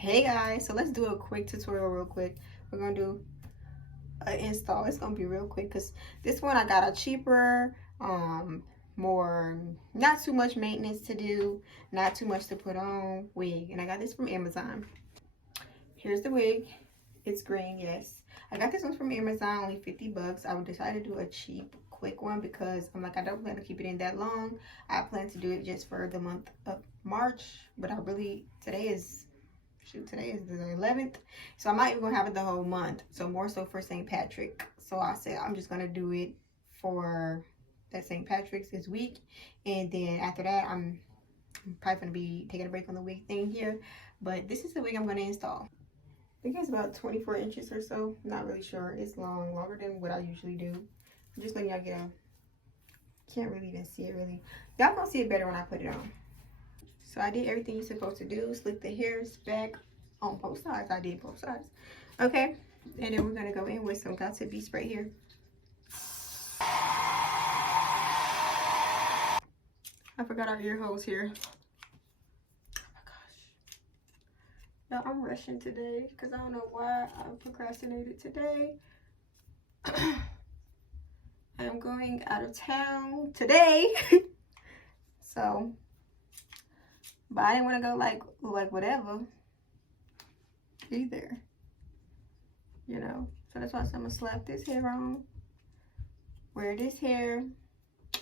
Hey guys, so let's do a quick tutorial real quick. We're gonna do an install. It's gonna be real quick because this one I got a cheaper, more, not too much maintenance to do, not too much to put on wig, and I got this from Amazon. Here's the wig. It's green, yes. I got this one from Amazon, only 50 bucks. I would decide to do a cheap, quick one because I'm like, I don't plan to keep it in that long. I plan to do it just for the month of March, but today is the 11th, so I'm not even gonna have it the whole month, so more so for St. Patrick. So I said I'm just gonna do it for that St. Patrick's this week, and then after that I'm probably gonna be taking a break on the wig thing here. But this is the wig I'm gonna install. I think it's about 24 inches or so, not really sure. It's longer than what I usually do. I'm just letting y'all get a, can't really even see it really. Y'all gonna see it better when I put it on. So I did everything you're supposed to do. Slick the hairs back on both sides. I did both sides. Okay. And then we're going to go in with some Got to Be spray here. I forgot our ear holes here. Oh my gosh. Y'all, I'm rushing today because I don't know why I procrastinated today. I am going out of town today. So, but I didn't want to go like whatever either, you know. So that's why I'm gonna slap this hair on, wear this hair.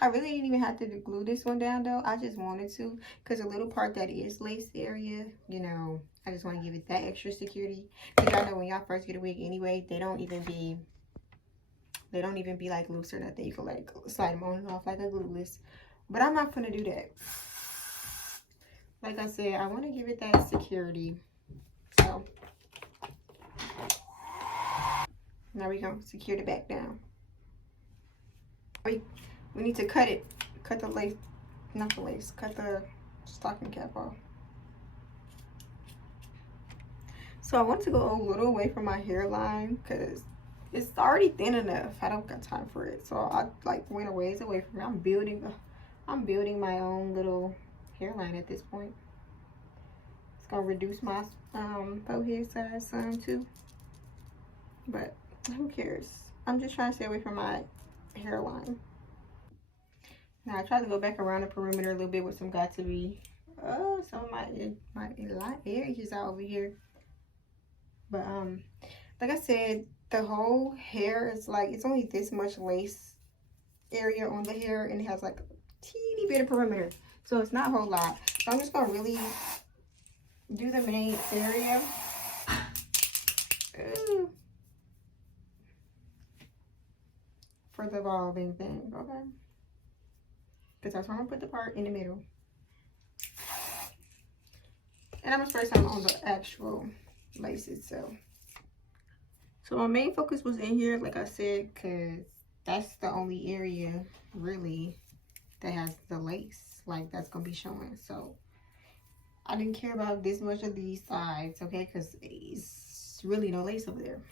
I really didn't even have to glue this one down though. I just wanted to, because the little part that is lace area, you know, I just want to give it that extra security. Because y'all know when y'all first get a wig anyway, they don't even be like loose or nothing. You can like slide them on and off like a glueless. But I'm not gonna do that. Like I said, I want to give it that security. So now we're going to secure the back down. We need to cut it. Cut the lace, not the lace, cut the stocking cap off. So I want to go a little away from my hairline because it's already thin enough. I don't got time for it. So I like went a ways away from it. I'm building my own little hairline at this point. It's gonna reduce my forehead size some too. But who cares? I'm just trying to stay away from my hairline. Now I tried to go back around the perimeter a little bit with some Got to Be. Oh, some of my edges out over here. But like I said, the whole hair is like, it's only this much lace area on the hair, and it has like a teeny bit of perimeter, so it's not a whole lot. So I'm just gonna really do the main area. Ooh. For the balding thing, okay? Because that's where I'm gonna put the part in the middle. And I'm gonna spray some on the actual laces. So my main focus was in here, like I said, because that's the only area really that has the lace, like that's gonna be showing. So I didn't care about this much of these sides, okay, because it's really no lace over there.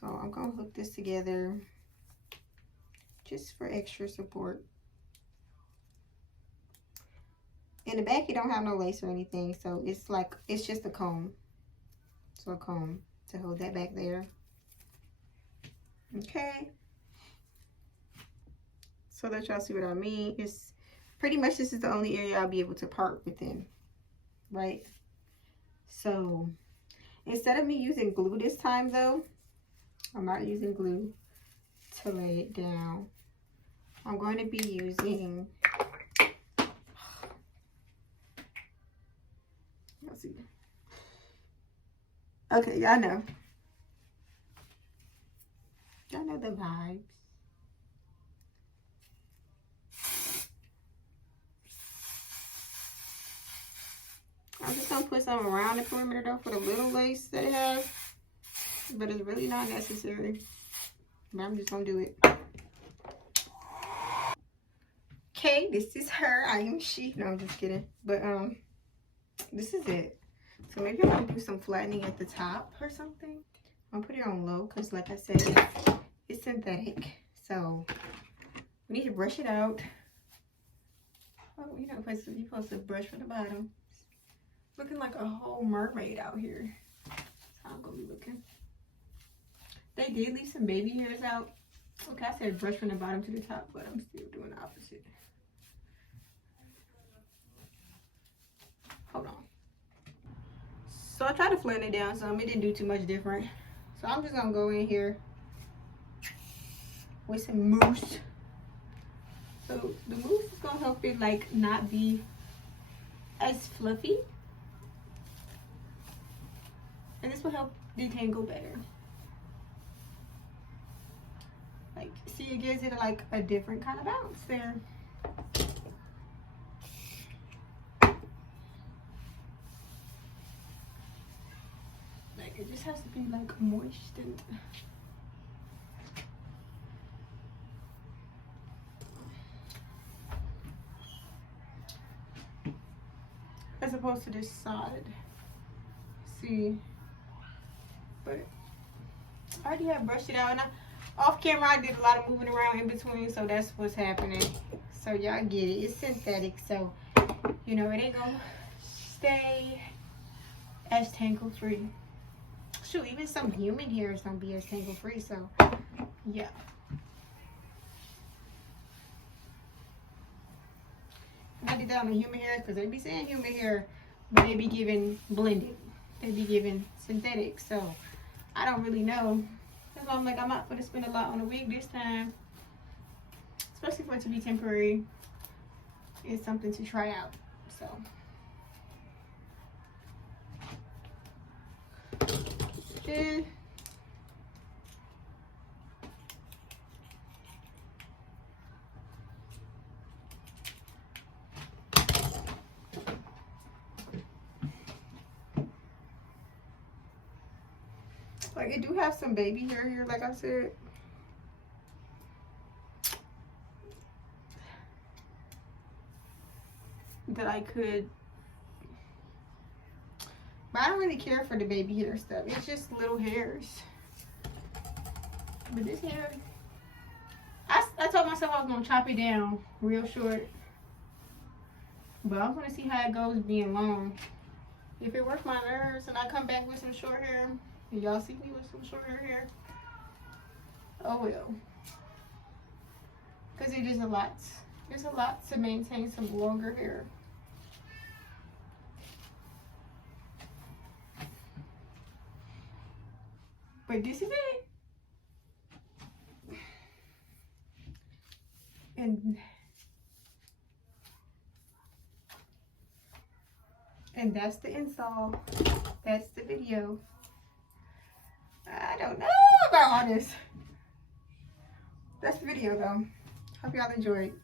So I'm gonna hook this together just for extra support. In the back, you don't have no lace or anything, so it's like, it's just a comb. So a comb to hold that back there. Okay. So that y'all see what I mean. It's pretty much, this is the only area I'll be able to part within, right? So instead of me using glue this time though, I'm not using glue to lay it down. I'm going to be using, let's see. Okay, y'all know. Y'all know the vibes. I'm just gonna put some around the perimeter though for the little lace that it has, but it's really not necessary. But I'm just gonna do it. Okay, this is her. I am she. No, I'm just kidding. But this is it. So maybe I'm gonna do some flattening at the top or something. I'll put it on low because, like I said, it's synthetic. So we need to brush it out. Oh, you know, you're supposed to brush from the bottom. Looking like a whole mermaid out here. That's how I'm gonna be looking. They did leave some baby hairs out. Okay, I said brush from the bottom to the top, but I'm still doing the opposite. Hold on. So I tried to flatten it down some. It didn't do too much different. So I'm just gonna go in here with some mousse. So the mousse is gonna help it like not be as fluffy. And this will help detangle better. Like, see, it gives it like a different kind of bounce there. Like, it just has to be like moist and as opposed to this side. See, but I already have brushed it out, and off camera I did a lot of moving around in between, so that's what's happening. So y'all get it. It's synthetic, so you know it ain't gonna stay as tangle free. Shoot, even some human hairs don't be as tangle free, so yeah. I did that on the human hairs because they be saying human hair, but they be giving blended. They be giving synthetic, so I don't really know. That's why I'm like, I'm not going to spend a lot on a wig this time, especially for it to be temporary. It's something to try out, so. Yeah. Like, it do have some baby hair here, like I said. That I could, but I don't really care for the baby hair stuff. It's just little hairs. But this hair, I told myself I was gonna chop it down real short, but I'm gonna see how it goes being long. If it works my nerves and I come back with some short hair, and y'all see me with some short hair, oh well. Because it is a lot. It's a lot to maintain some longer hair. But this is it. And that's the install. That's the video. I don't know about all this. That's the video though. Hope y'all enjoyed.